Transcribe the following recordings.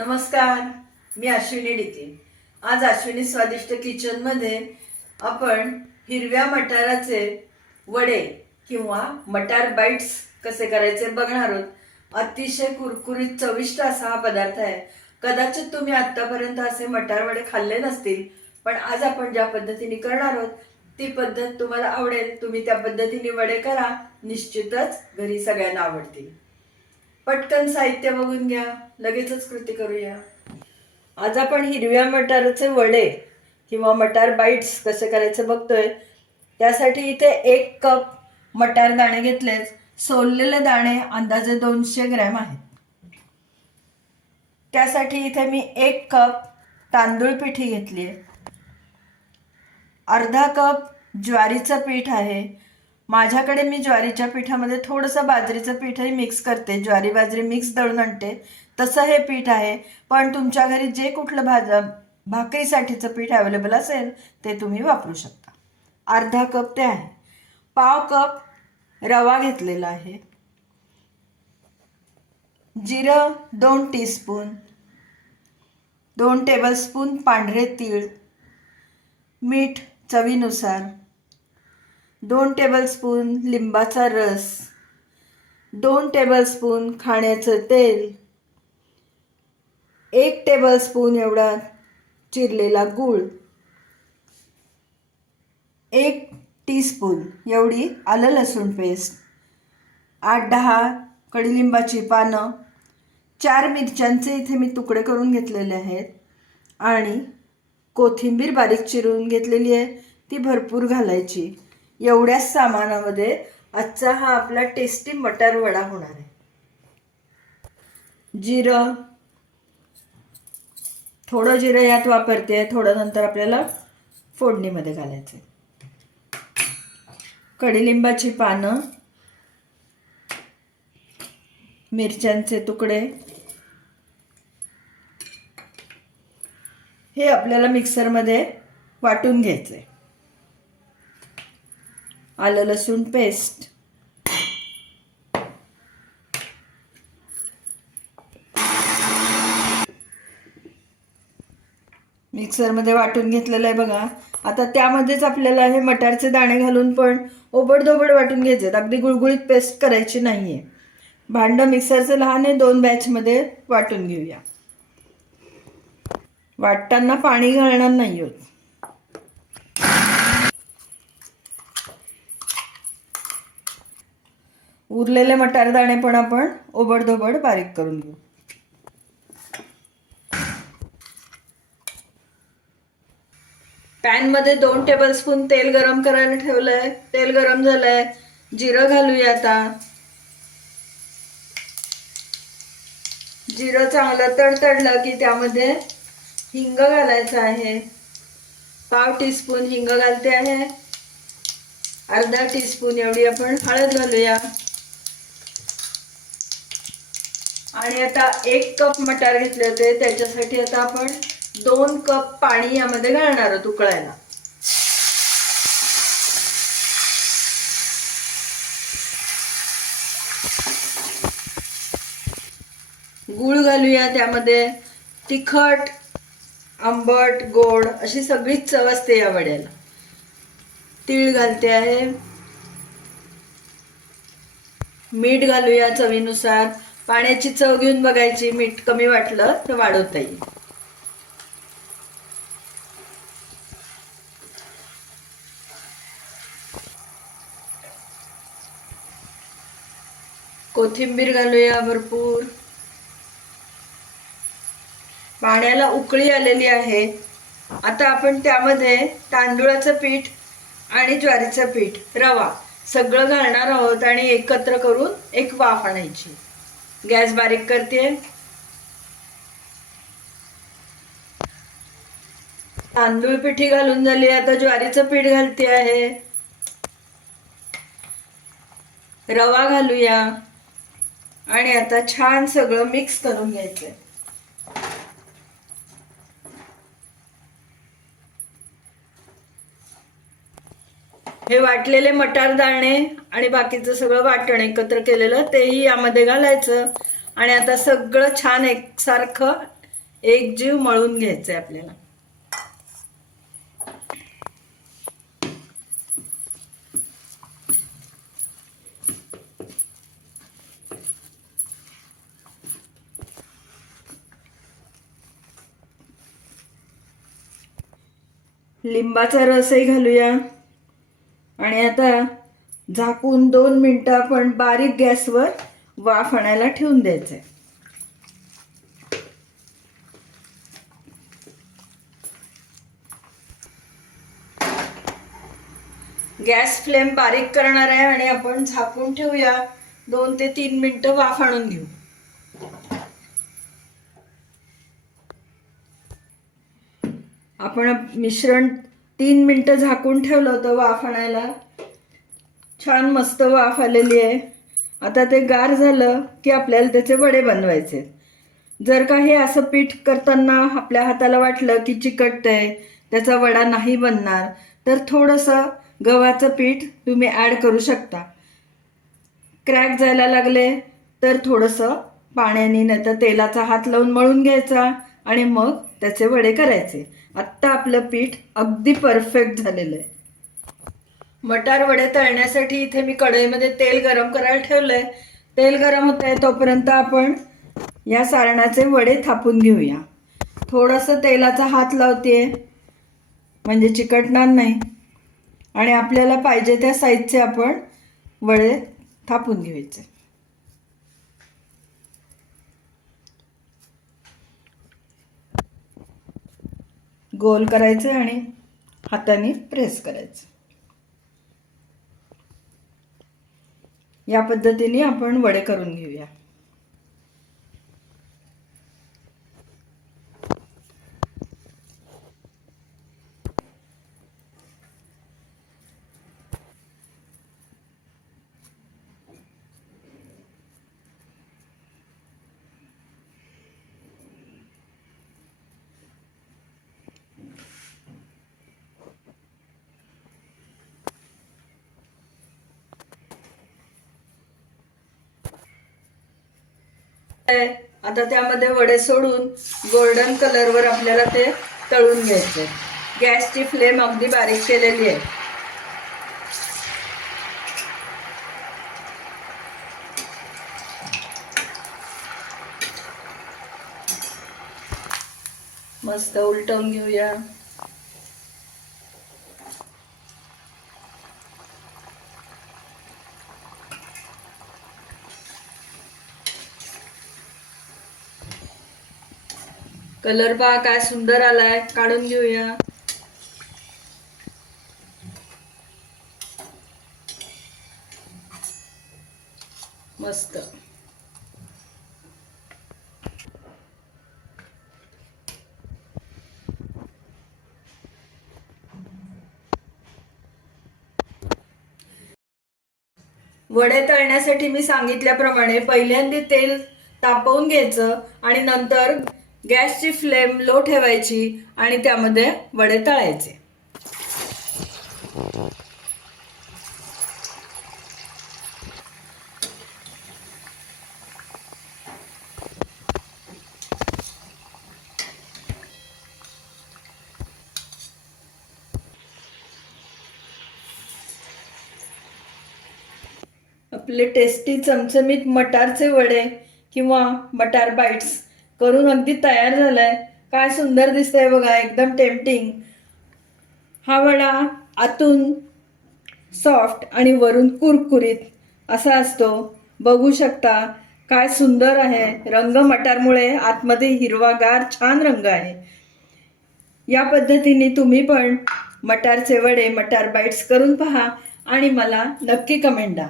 नमस्कार मी अश्विनी डिके. आज अश्विनी स्वादिष्ट किचनमध्ये आपण हिरव्या मटाराचे वडे किंवा मटार बाईट्स कसे करायचे बघणार आहोत. अतिशय कुरकुरीत चविष्ट असा हा पदार्थ आहे. कदाचित तुम्ही आत्तापर्यंत असे मटार वडे खाल्ले नसतील पण आज आपण ज्या पद्धतीने करणार आहोत ती पद्धत तुम्हाला आवडेल. तुम्ही त्या पद्धतीने वडे करा. निश्चितच घरी सगळ्यांना आवडतील. पटकन साहित्य बघून घ्या लगेचच कृती करूया. आज आपण हिरव्या मटारचे वडे किंवा मटार बाईट्स कसे करायचे बघतोय. त्यासाठी इथे एक कप मटार दाणे घेतलेच सोललेले दाणे अंदाजे दोनशे ग्रॅम आहेत. त्यासाठी इथे मी एक कप तांदूळ पिठी घेतली आहे अर्धा कप ज्वारीचं पीठ आहे. माझ्याकडे मी ज्वारीच्या पिठामध्ये थोडंसं बाजरीचं पीठही मिक्स करते. ज्वारी बाजरी मिक्स दळून आणते. तसं हे पीठ आहे. पण तुमच्या घरी जे कुठलं भाज भाकरीसाठीचं पीठ अवेलेबल असेल ते तुम्ही वापरू शकता. अर्धा कप ते आहे. पाव कप रवा घेतलेला आहे. जिरं दोन टीस्पून दोन टेबलस्पून पांढरे तीळ. मीठ चवीनुसार. दोन टेबलस्पून लिंबाचा रस. दोन टेबलस्पून खाण्याचं तेल. एक टेबलस्पून एवढा चिरलेला गूळ. एक टीस्पून एवढी आलं लसूण पेस्ट आठ दहा कडीलिंबाची पानं. चार मिरच्यांचे इथे मी तुकडे करून घेतलेले आहेत. आणि कोथिंबीर बारीक चिरून घेतलेली आहे. ती भरपूर घालायची. एवढ्याच सामानामध्ये आजचा हा आपला टेस्टी मटार वडा होणार आहे. जिरं. थोडं जिरं यात वापरते थोडं नंतर आपल्याला फोडणीमध्ये घालायचं कडीलिंबाची पानं. मिरच्यांचे तुकडे. हे आपल्याला मिक्सरमध्ये वाटून घ्यायचे आलं लसूण पेस्ट मिक्सरमध्ये वाटून घेतलेलं आहे बघा. आता त्यामध्येच आपल्याला हे मटारचे दाणे घालून पण ओबडधोबड वाटून घ्यायचे आहेत. अगदी गुळगुळीत पेस्ट करायची नाही आहे भांडं मिक्सरचं लहान आहे दोन बॅचमध्ये वाटून घेऊया. वाटताना पाणी घालणार नाही होत. उरलेले मटार दाणे पण आपण ओबडधोबड बारीक करून घेऊ. पॅनमध्ये दोन टेबलस्पून तेल गरम करायला ठेवलंय. तेल गरम झालंय. जिरं घालूया आता. जिरं चांगलं तडतडलं की त्यामध्ये हिंग घालायचं आहे. पाव टीस्पून हिंग घालते आहे. अर्धा टीस्पून एवढी आपण हळद घालूया. आणि आता एक कप मटार घेतले होते त्याच्यासाठी आता आपण दोन कप पाणी यामध्ये घालणार आहोत उकळायला. गूळ घालूया त्यामध्ये. तिखट आंबट गोड अशी सगळीच चव असते या वड्याला. तीळ घालते आहे. मीठ घालूया चवीनुसार. पाण्याची चव घेऊन बघायची मीठ कमी वाटलं तर वाढवता येईल. कोथिंबीर घालूया भरपूर. पाण्याला उकळी आलेली आहे. आता आपण त्यामध्ये तांदूळाचं पीठ आणि ज्वारीचं पीठ रवा सगळं घालणार आहोत आणि एकत्र करून एक वाफ आणायची. गॅस बारीक करते. तांदूळ पिठी घालून झाली आता ज्वारीचं पीठ घालते आहे. रवा घालूया. आणि आता छान सगळं मिक्स करून घ्यायचंय. हे वाटलेले मटार दाणे आणि बाकीचं सगळं वाटण एकत्र केलेलं तेही यामध्ये घालायचं. आणि आता सगळं छान एकसारखं एक जीव मळून घ्यायचं आहे आपल्याला. लिंबाचा रसही घालूया. आणि आता झाकून दोन मिनटं आपण बारीक गॅसवर वाफ आणायला ठेवून द्यायचं आहे गॅस फ्लेम बारीक करणार आहे आणि आपण झाकून ठेवूया. दोन ते तीन मिनटं वाफ आणून घेऊ. आपण मिश्रण तीन मिनटं झाकून ठेवलं होतं वाफ आणायला. छान मस्त वाफ आलेली आहे. आता ते गार झालं की आपल्याला त्याचे वडे बनवायचे. जर का हे असं पीठ करताना आपल्या हाताला वाटलं की चिकटतंय त्याचा वडा नाही बनणार तर थोडंसं गव्हाचं पीठ तुम्ही ॲड करू शकता. क्रॅक जायला लागले तर थोडंसं पाण्याने नाही तर तेलाचा हात लावून मळून घ्यायचा आणि मग त्याचे वडे करायचे. आत्ता आपलं पीठ अगदी परफेक्ट झालेलं आहे. मटार वडे तळण्यासाठी इथे मी कढईमध्ये तेल गरम करायला ठेवलंय. तेल गरम होत आहे तोपर्यंत आपण या सारणाचे वडे थापून घेऊया. थोडंसं तेलाचा हात लावते म्हणजे चिकटणार नाही. आणि आपल्याला पाहिजे त्या साईजचे आपण वडे थापून घ्यायचे. गोल करायचे आणि हाताने प्रेस करायचं. या पद्धतीने आपण वडे करून घेऊया. आता त्यामध्ये वडे सोडून गोल्डन कलरवर आपल्याला ते तळून घ्यायचे. गॅसची फ्लेम अगदी बारीक केलेली आहे. मस्त उलटवून घेऊया. कलर पहा काय सुंदर आलाय. काढून घेऊया. मस्त. वडे तळण्यासाठी मी सांगितल्याप्रमाणे पहिल्यांदा तेल तापवून घ्यायचं आणि नंतर गॅसची फ्लेम लो ठेवायची आणि त्यामध्ये वडे तळायचे. आपले टेस्टी चमचमीत मटारचे वडे किंवा मटार बाईट्स करून अगदी तयार झालाय. काय सुंदर दिसतंय बघा एकदम टेम्पटिंग हा वडा आतून सॉफ्ट आणि वरून कुरकुरीत असा असतो. बघू शकता काय सुंदर आहे. रंग मटारमुळे आतमध्ये हिरवागार छान रंग आहे. या पद्धतीने तुम्ही पण मटारचे वडे मटार बाईट्स करून पहा आणि मला नक्की कमेंट द्या.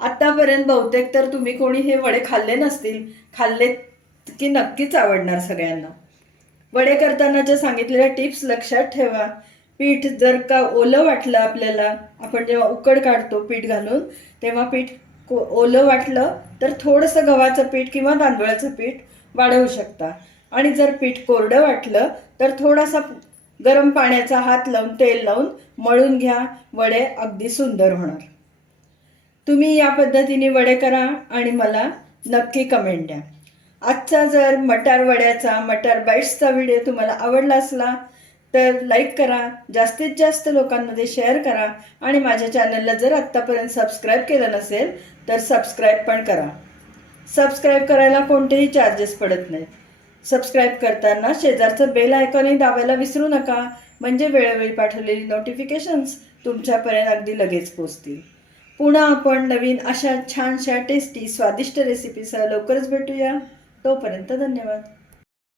आत्तापर्यंत बहुतेक तर तुम्ही कोणी हे वडे खाल्ले नसतील. खाल्ले की नक्कीच आवडणार सगळ्यांना. वडे करताना ज्या सांगितलेल्या टिप्स लक्षात ठेवा. पीठ जर का ओलं वाटलं आपल्याला आपण जेव्हा उकड काढतो पीठ घालून तेव्हा पीठ को ओलं वाटलं तर थोडंसं गव्हाचं पीठ किंवा तांदळाचं पीठ वाढवू शकता. आणि जर पीठ कोरडं वाटलं तर थोडासा गरम पाण्याचा हात लावून तेल लावून मळून घ्या. वडे अगदी सुंदर होणार. तुम्ही या पद्धतीने वडे करा आणि मला नक्की कमेंट द्या. आजचा जर मटार वड्याचा मटार बाईट्सचा व्हिडिओ तुम्हाला आवडला असला तर लाईक करा जास्तीत जास्त लोकांमध्ये शेअर करा आणि माझ्या चॅनलला जर आत्तापर्यंत सबस्क्राईब केलं नसेल तर सबस्क्राईब पण करा. सबस्क्राईब करायला कोणतेही चार्जेस पडत नाहीत. सबस्क्राईब करताना शेजारचं बेल आयकॉनही दाबायला विसरू नका म्हणजे वेळोवेळी पाठवलेली नोटिफिकेशन्स तुमच्यापर्यंत अगदी लगेच पोचतील पुन्हा आपण नवीन अशा छानशा टेस्टी स्वादिष्ट रेसिपीसह लवकरच भेटूया. तोपर्यंत धन्यवाद.